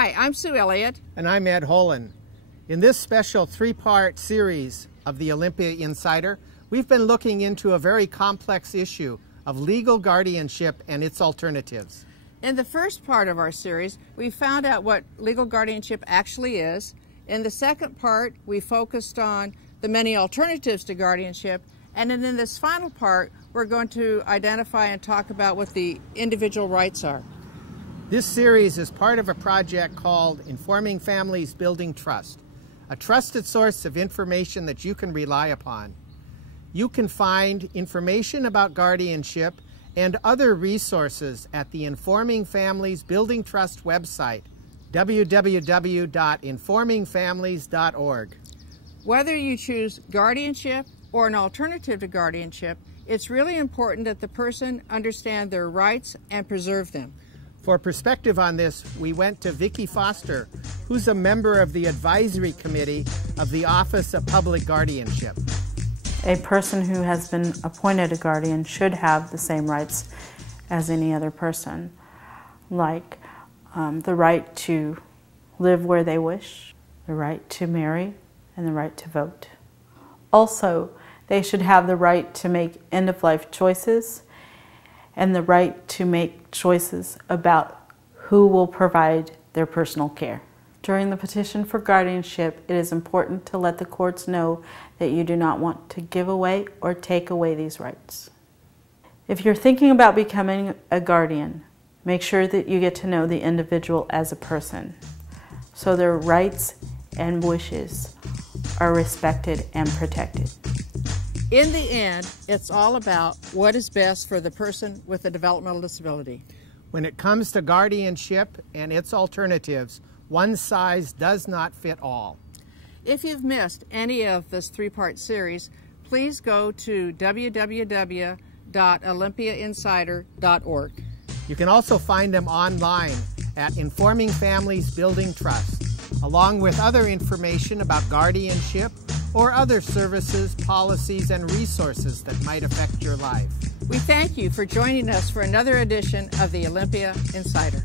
Hi, I'm Sue Elliott. And I'm Ed Holen. In this special three-part series of the Olympia Insider, we've been looking into a very complex issue of legal guardianship and its alternatives. In the first part of our series, we found out what legal guardianship actually is. In the second part, we focused on the many alternatives to guardianship. And then in this final part, we're going to identify and talk about what the individual rights are. This series is part of a project called Informing Families Building Trust, a trusted source of information that you can rely upon. You can find information about guardianship and other resources at the Informing Families Building Trust website, www.informingfamilies.org. Whether you choose guardianship or an alternative to guardianship, it's really important that the person understand their rights and preserve them. For perspective on this, we went to Vicki Foster, who's a member of the advisory committee of the Office of Public Guardianship. A person who has been appointed a guardian should have the same rights as any other person, like the right to live where they wish, the right to marry, and the right to vote. Also, they should have the right to make end-of-life choices and the right to make choices about who will provide their personal care. During the petition for guardianship, it is important to let the courts know that you do not want to give away or take away these rights. If you're thinking about becoming a guardian, make sure that you get to know the individual as a person, so their rights and wishes are respected and protected. In the end, it's all about what is best for the person with a developmental disability. When it comes to guardianship and its alternatives, one size does not fit all. If you've missed any of this three-part series, please go to www.olympiainsider.org. You can also find them online at Informing Families Building Trust, along with other information about guardianship or other services, policies, and resources that might affect your life. We thank you for joining us for another edition of the Olympia Insider.